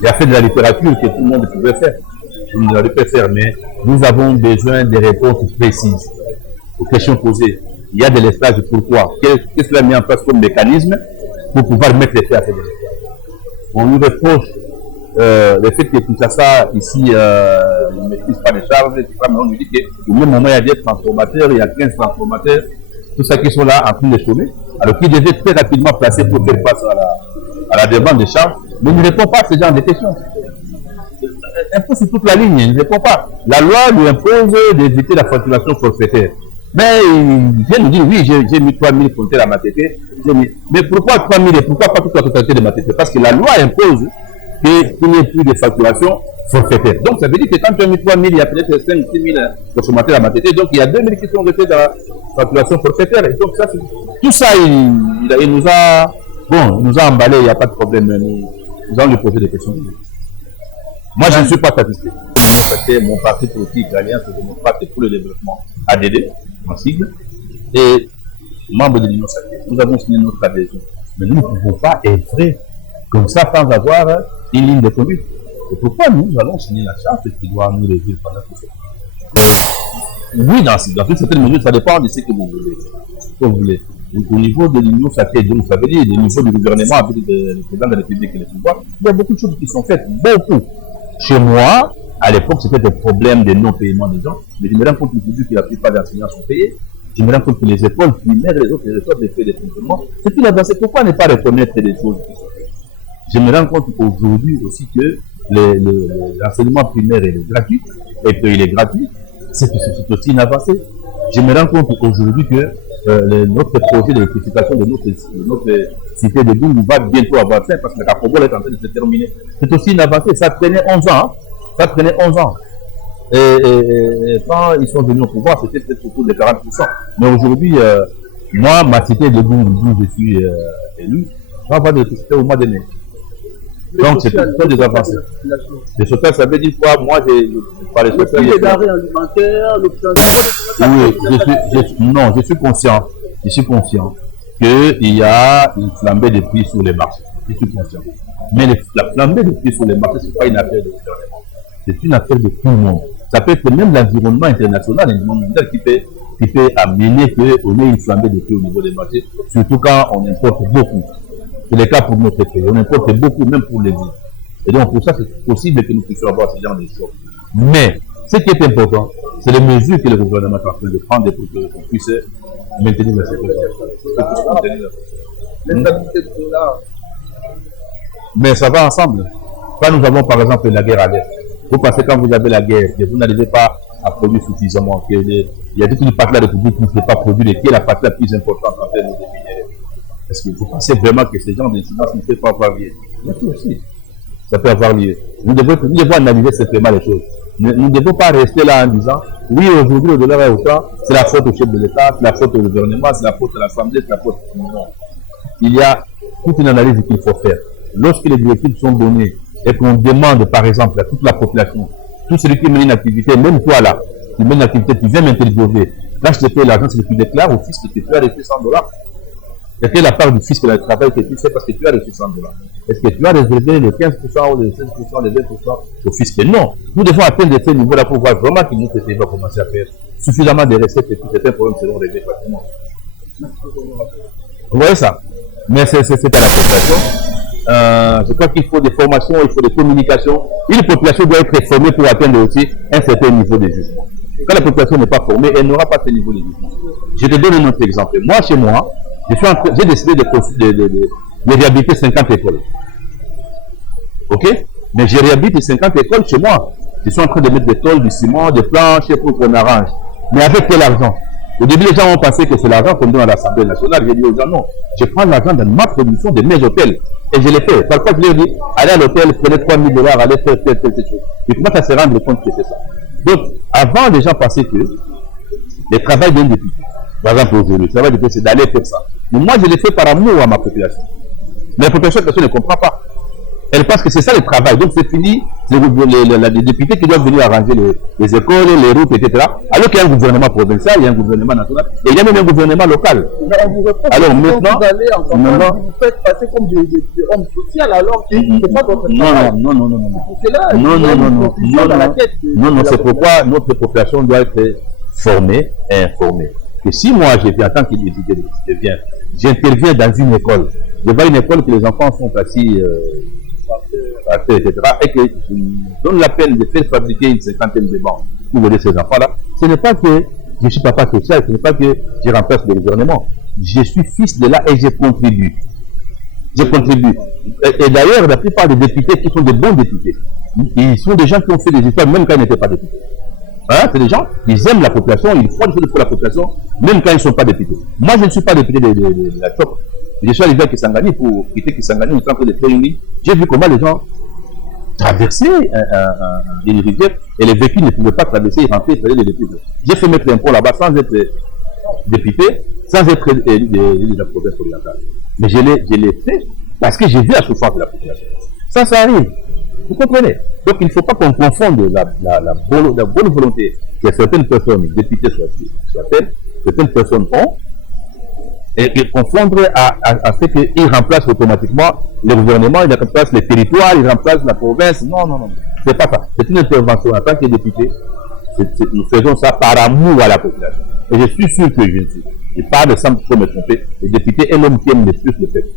Il a fait de la littérature que tout le monde pouvait faire. Tout le monde peut faire, mais nous avons besoin de réponses précises aux questions posées. Il y a de l'espace de pourquoi. Qu'est-ce qu'il a mis en place comme mécanisme pour pouvoir mettre les faits à ces élections? On nous reproche le fait que Kinshasa, ici, ne maîtrise pas les charges, mais on nous dit qu'au même moment, il y a des transformateurs, il y a 15 transformateurs, tout ça qui sont là en train de chômer, alors qu'ils devaient très rapidement placer pour faire face à la demande de charges, mais il ne répond pas à ce genre de questions. Un peu sur toute la ligne, il ne répond pas. La loi lui impose d'éviter la facturation forfaitaire. Mais il vient nous dire, oui, j'ai mis 3 000 compteurs à ma TT. Mais pourquoi 3 000 et pourquoi pas toute la totalité de ma TT? Parce que la loi impose qu'il n'y ait plus de facturation forfaitaire. Donc ça veut dire que quand tu as mis 3 000, il y a peut-être 5 000 6 000 consommateurs à ma TT. Donc il y a 2 000 qui sont restés dans la facturation forfaitaire. Et donc ça, tout ça, il nous a emballé, il n'y a pas de problème. Nous allons lui poser des questions. Moi, je ne suis pas satisfait. Parce que mon parti politique italien, c'est mon parti pour le développement, ADD, en sigle, et membre de l'Union sacrée. Nous avons signé notre adhésion. Mais nous ne pouvons pas œuvrer comme ça sans avoir une ligne de conduite. Et pourquoi nous allons signer la charte qui doit nous régir pendant tout ça? Oui, dans une certaine mesure, ça dépend de ce que vous voulez. Au niveau de l'Union sacrée, donc ça veut dire au niveau du gouvernement avec le président de la République et les pouvoirs, il y a beaucoup de choses qui sont faites, beaucoup. Chez moi, à l'époque, c'était des problèmes de non-paiement des gens, mais je me rends compte aujourd'hui que la plupart des enseignants sont payés. Je me rends compte que les écoles primaires et les autres reçoivent des frais de fonctionnement. C'est tout avancé. Pourquoi ne pas reconnaître des choses qui sont faites? Je me rends compte aujourd'hui aussi que l'enseignement primaire est gratuit, et qu'il est gratuit. C'est aussi une avancée. Je me rends compte aujourd'hui que notre projet d'électrification de notre cité de Boum va bientôt avoir fin parce que la Cobol est en train de se terminer. C'est aussi une avancée. Ça prenait 11 ans. Ça prenait 11 ans. Et quand ils sont venus au pouvoir, c'était peut-être autour de 40%. Mais aujourd'hui, moi, ma cité de Boum, d'où je suis élu, va avoir de l'électricité au mois de mai. Donc, c'est tout des avancées. Les social, ça veut dire quoi? Moi, je parle de social. Les denrées alimentaires, non, je suis conscient. Je suis conscient qu'il y a une flambée de prix sur les marchés. Je suis conscient. Mais la flambée de prix sur les marchés, ce n'est pas une affaire de gouvernement. C'est une affaire de tout le monde. Ça peut être même l'environnement international, l'environnement mondial qui peut amener qu'on ait une flambée de prix au niveau des marchés, surtout quand on importe beaucoup. C'est le cas pour notre pays. On importe beaucoup, même pour les villes. Et donc, pour ça, c'est possible que nous puissions avoir ce genre de choses. Mais, ce qui est important, c'est les mesures que le gouvernement est en train de prendre pour qu'on puisse maintenir la sécurité. Mais ça va ensemble. Quand nous avons, par exemple, la guerre à l'Est, vous pensez quand vous avez la guerre, que vous n'arrivez pas à produire suffisamment, qu'il y a toute une partie de la République qui ne peut pas produire, et qui est la partie la plus importante en termes de minéraux. Est-ce que vous pensez vraiment que ces gens d'incidence ne peuvent pas avoir lieu? Bien sûr aussi. Ça peut avoir lieu. Nous devons analyser simplement les choses. Nous ne devons pas rester là en disant oui, aujourd'hui, le dollar est autant, c'est la faute au chef de l'État, c'est la faute au gouvernement, c'est la faute à l'Assemblée, c'est la faute. Non. Il y a toute une analyse qu'il faut faire. Lorsque les directives sont données et qu'on demande, par exemple, à toute la population, tout celui qui mène une activité, même toi là, qui mène une activité, qui vient m'interviewer, là je te paye l'argent, c'est que tu déclares au fisc que tu as reçu $100. Et quelle est la part du fisc de travail que tu fais parce que tu as reçu $100? Est-ce que tu as réservé les 15% ou les 16%, les 20% au fisc? Non. Nous devons atteindre ce niveau-là pour voir vraiment que notre pays va commencer à faire suffisamment de recettes et que certains problèmes seront réglés facilement. Vous voyez ça? Mais c'est à la population. Je crois qu'il faut des formations, il faut des communications. Une population doit être formée pour atteindre aussi un certain niveau de jugement. Quand la population n'est pas formée, elle n'aura pas ce niveau de jugement. Je te donne un autre exemple. Moi, chez moi, j'ai décidé de réhabiliter 50 écoles. Ok? Mais j'ai réhabilité 50 écoles chez moi. Je suis en train de mettre des tôles, du ciment, des planches pour qu'on arrange. Mais avec quel argent? Au début, les gens ont pensé que c'est l'argent qu'on donne à l'Assemblée nationale. J'ai dit aux gens, non, je prends l'argent dans ma production de mes hôtels. Et je l'ai fait. Parfois, je leur ai dit, allez à l'hôtel, prenez $3 000, allez faire telle chose. Et comment ça se rendre compte que c'est ça? Donc, avant, les gens pensaient que le travail d'un député, par exemple aujourd'hui, le travail du député, c'est d'aller faire ça. Mais moi, je l'ai fait par amour à ma population. Mais la population, personne ne comprend pas. Elle pense que c'est ça le travail. Donc c'est fini, les députés qui doivent venir arranger les écoles, les routes, etc. Alors qu'il y a un gouvernement provincial, il y a un gouvernement national, et il y a même un gouvernement local. Alors maintenant, vous faites passer comme des hommes sociaux alors que c'est pas votre travail. Non, c'est pourquoi notre population doit être formée et informée. Que si moi je viens en tant que député, j'interviens dans une école, je vois une école que les enfants sont assis etc. et que je donne la peine de faire fabriquer une cinquantaine de bancs pour aider ces enfants-là, ce n'est pas que je suis papa social, ce n'est pas que je remplace le gouvernement. Je suis fils de là et je contribue. Je contribue. Et d'ailleurs, la plupart des députés qui sont des bons députés, ils sont des gens qui ont fait des histoires même quand ils n'étaient pas députés. Hein, c'est des gens, ils aiment la population, ils font des choses pour la population, même quand ils ne sont pas députés. Moi, je ne suis pas député de la CHOP. Je suis arrivé à Kisangani pour quitter Kisangani, on est en train de faire une ligne. J'ai vu comment les gens traversaient une rivière et les véhicules ne pouvaient pas traverser, ils rentraient, ils faisaient des députés. J'ai fait mettre un pont là-bas sans être député, sans être élu de la province orientale. Mais je l'ai fait parce que j'ai vu la souffrance de la population. Ça arrive. Vous comprenez? Donc il ne faut pas qu'on confonde la bonne volonté que certaines personnes, députés certaines personnes ont, et confondre à ce qu'ils remplacent automatiquement le gouvernement, ils remplacent les territoires, ils remplacent la province. Non. C'est pas ça. C'est une intervention en tant que député. Nous faisons ça par amour à la population. Et je suis sûr que je parle de ça pour me tromper. Le député est l'homme qui aime le plus le peuple.